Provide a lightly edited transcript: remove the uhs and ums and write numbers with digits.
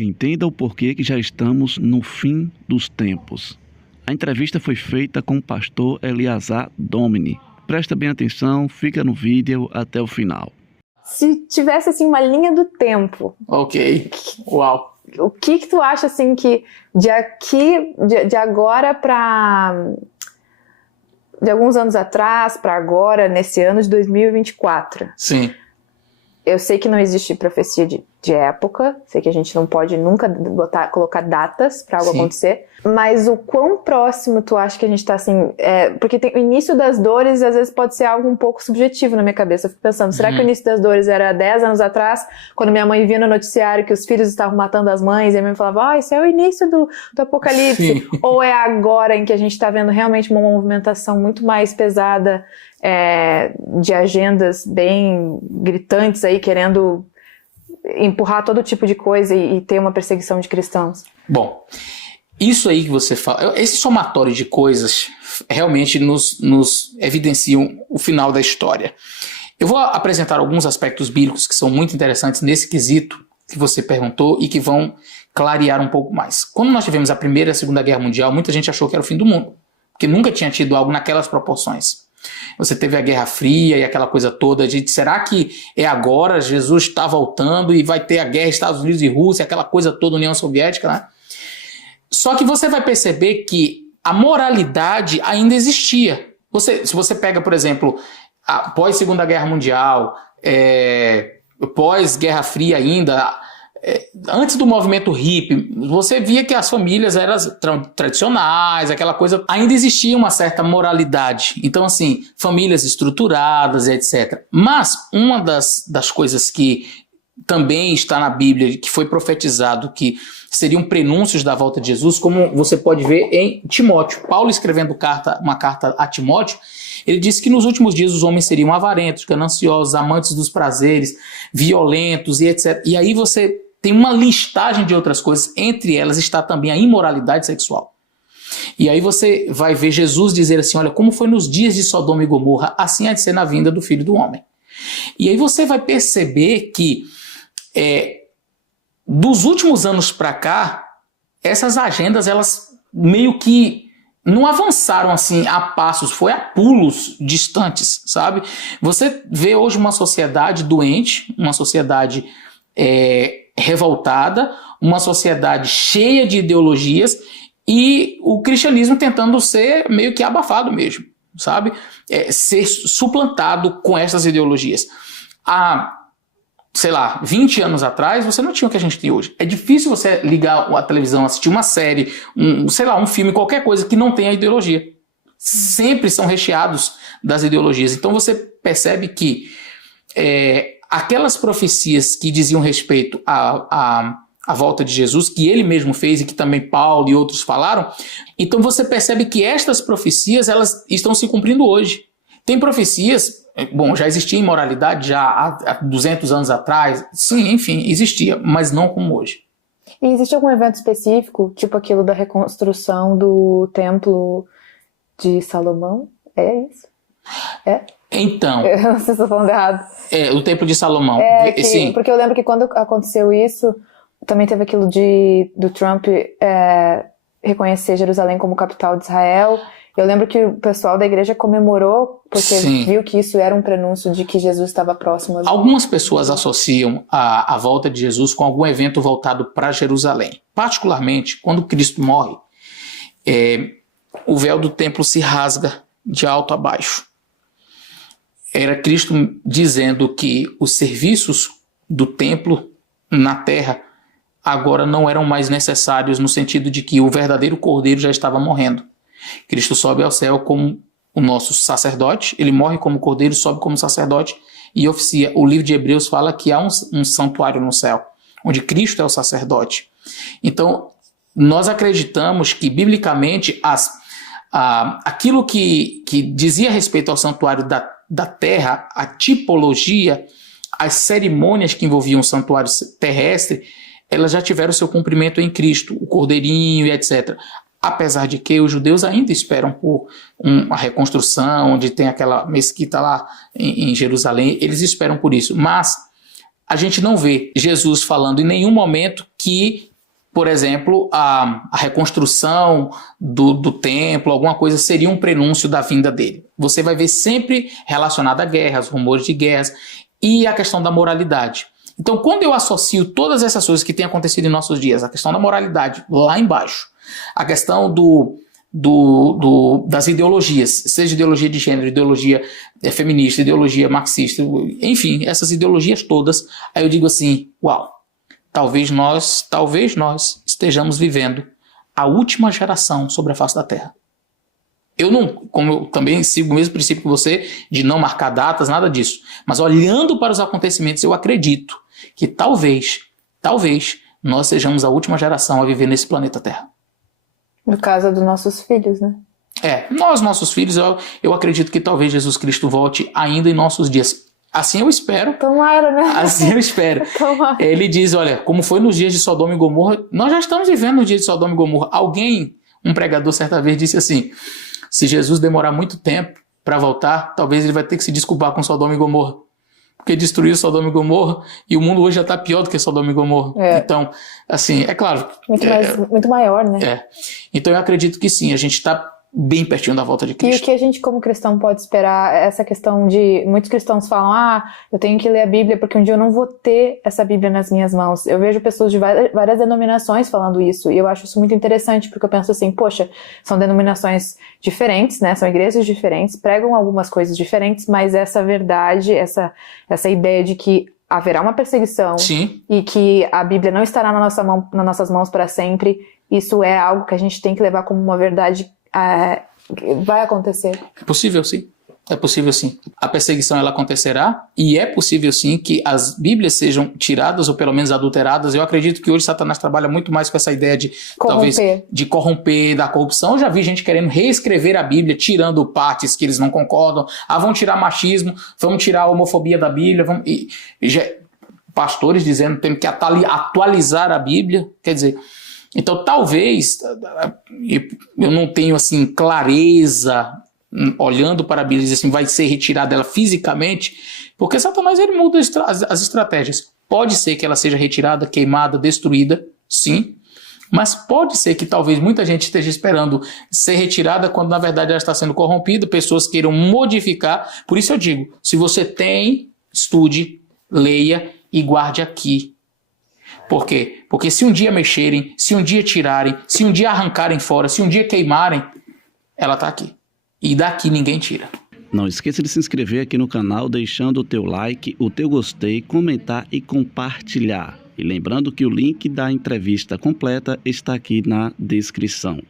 Entenda o porquê que já estamos no fim dos tempos. A entrevista foi feita com o pastor Eleazar Domini. Presta bem atenção, fica no vídeo até o final. Se tivesse assim uma linha do tempo. Ok. Uau. O que tu acha assim que de agora para de alguns anos atrás para agora, nesse ano de 2024? Sim. Eu sei que não existe profecia de época, sei que a gente não pode nunca colocar datas para algo acontecer, mas o quão próximo tu acha que a gente tá assim, porque o início das dores às vezes pode ser algo um pouco subjetivo na minha cabeça. Eu fico pensando, será que o início das dores era 10 anos atrás, quando minha mãe via no noticiário que os filhos estavam matando as mães, e a minha mãe falava, isso é o início do apocalipse? Sim. Ou é agora em que a gente tá vendo realmente uma movimentação muito mais pesada, de agendas bem gritantes aí, querendo empurrar todo tipo de coisa e ter uma perseguição de cristãos? Bom, isso aí que você fala, esse somatório de coisas realmente nos evidenciam o final da história. Eu vou apresentar alguns aspectos bíblicos que são muito interessantes nesse quesito que você perguntou e que vão clarear um pouco mais. Quando nós tivemos a Primeira e a Segunda Guerra Mundial, muita gente achou que era o fim do mundo, porque nunca tinha tido algo naquelas proporções. Você teve a Guerra Fria e aquela coisa toda de será que é agora, Jesus está voltando e vai ter a guerra Estados Unidos e Rússia, aquela coisa toda, União Soviética, né? Só que você vai perceber que a moralidade ainda existia. Se você pega, por exemplo, após Segunda Guerra Mundial, pós Guerra Fria ainda, antes do movimento hippie, você via que as famílias eram tradicionais, aquela coisa, ainda existia uma certa moralidade. Então, assim, famílias estruturadas, etc. Mas uma das coisas que também está na Bíblia, que foi profetizado, que seriam prenúncios da volta de Jesus, como você pode ver em Timóteo. Paulo, escrevendo uma carta a Timóteo, ele disse que nos últimos dias os homens seriam avarentos, gananciosos, amantes dos prazeres, violentos e etc. E aí você tem uma listagem de outras coisas, entre elas está também a imoralidade sexual. E aí você vai ver Jesus dizer assim, olha, como foi nos dias de Sodoma e Gomorra, assim há de ser na vinda do Filho do Homem. E aí você vai perceber que dos últimos anos para cá, essas agendas, elas meio que não avançaram assim a passos, foi a pulos distantes, sabe? Você vê hoje uma sociedade doente, uma sociedade revoltada, uma sociedade cheia de ideologias e o cristianismo tentando ser meio que abafado mesmo, sabe? Ser suplantado com essas ideologias. Sei lá, 20 anos atrás, você não tinha o que a gente tem hoje. É difícil você ligar a televisão, assistir uma série, um filme, qualquer coisa que não tenha ideologia. Sempre são recheados das ideologias. Então você percebe que aquelas profecias que diziam respeito à volta de Jesus, que ele mesmo fez e que também Paulo e outros falaram, então você percebe que estas profecias elas estão se cumprindo hoje. Tem profecias, já existia imoralidade já há 200 anos atrás, sim, enfim, existia, mas não como hoje. E existe algum evento específico, tipo aquilo da reconstrução do templo de Salomão? É isso? Então... Eu não sei se estou falando errado. O templo de Salomão. Sim. Porque eu lembro que quando aconteceu isso, também teve aquilo do Trump reconhecer Jerusalém como capital de Israel. Eu lembro que o pessoal da igreja comemorou porque viu que isso era um prenúncio de que Jesus estava próximo. Algumas pessoas associam a volta de Jesus com algum evento voltado para Jerusalém. Particularmente, quando Cristo morre, o véu do templo se rasga de alto a baixo. Era Cristo dizendo que os serviços do templo na terra agora não eram mais necessários, no sentido de que o verdadeiro cordeiro já estava morrendo. Cristo sobe ao céu como o nosso sacerdote, ele morre como cordeiro, sobe como sacerdote e oficia. O livro de Hebreus fala que há um santuário no céu, onde Cristo é o sacerdote. Então, nós acreditamos que, biblicamente, aquilo que dizia respeito ao santuário da terra, a tipologia, as cerimônias que envolviam o santuário terrestre, elas já tiveram seu cumprimento em Cristo, o cordeirinho e etc. Apesar de que os judeus ainda esperam por uma reconstrução, onde tem aquela mesquita lá em Jerusalém, eles esperam por isso. Mas a gente não vê Jesus falando em nenhum momento que, por exemplo, a reconstrução do templo, alguma coisa, seria um prenúncio da vinda dele. Você vai ver sempre relacionado a guerras, rumores de guerras e a questão da moralidade. Então, quando eu associo todas essas coisas que têm acontecido em nossos dias, a questão da moralidade lá embaixo, a questão das ideologias, seja ideologia de gênero, ideologia feminista, ideologia marxista, enfim, essas ideologias todas, aí eu digo assim, uau, talvez nós estejamos vivendo a última geração sobre a face da Terra. Como eu também sigo o mesmo princípio que você, de não marcar datas, nada disso, mas olhando para os acontecimentos, eu acredito que talvez nós sejamos a última geração a viver nesse planeta Terra. No caso dos nossos filhos, né? Nossos filhos, eu acredito que talvez Jesus Cristo volte ainda em nossos dias. Assim eu espero. Tomara, né? Assim eu espero. Tomara. Ele diz, olha, como foi nos dias de Sodoma e Gomorra, nós já estamos vivendo nos dias de Sodoma e Gomorra. Um pregador certa vez disse assim, se Jesus demorar muito tempo para voltar, talvez ele vai ter que se desculpar com Sodoma e Gomorra. Porque destruiu Sodoma e Gomorra e o mundo hoje já está pior do que Sodoma e Gomorra. Então, assim, é claro. Muito maior, né? Então eu acredito que sim, a gente está bem pertinho da volta de Cristo. E o que a gente como cristão pode esperar, essa questão de, muitos cristãos falam, eu tenho que ler a Bíblia porque um dia eu não vou ter essa Bíblia nas minhas mãos. Eu vejo pessoas de várias denominações falando isso, e eu acho isso muito interessante, porque eu penso assim, poxa, são denominações diferentes, né, são igrejas diferentes, pregam algumas coisas diferentes, mas essa verdade, essa ideia de que haverá uma perseguição, sim, e que a Bíblia não estará nas nossas mãos para sempre, isso é algo que a gente tem que levar como uma verdade. Vai acontecer. É possível sim. É possível sim. A perseguição ela acontecerá e é possível sim que as Bíblias sejam tiradas ou pelo menos adulteradas. Eu acredito que hoje Satanás trabalha muito mais com essa ideia de talvez de corromper, da corrupção. Eu já vi gente querendo reescrever a Bíblia, tirando partes que eles não concordam. Vão tirar machismo, vão tirar a homofobia da Bíblia, pastores dizendo que temos que atualizar a Bíblia. Quer dizer, então talvez, eu não tenho assim clareza olhando para a Bíblia e dizer assim, vai ser retirada ela fisicamente, porque Satanás ele muda as estratégias. Pode ser que ela seja retirada, queimada, destruída, sim, mas pode ser que talvez muita gente esteja esperando ser retirada quando na verdade ela está sendo corrompida, pessoas queiram modificar. Por isso eu digo, se você tem, estude, leia e guarde aqui. Por quê? Porque se um dia mexerem, se um dia tirarem, se um dia arrancarem fora, se um dia queimarem, ela está aqui. E daqui ninguém tira. Não esqueça de se inscrever aqui no canal, deixando o teu like, o teu gostei, comentar e compartilhar. E lembrando que o link da entrevista completa está aqui na descrição.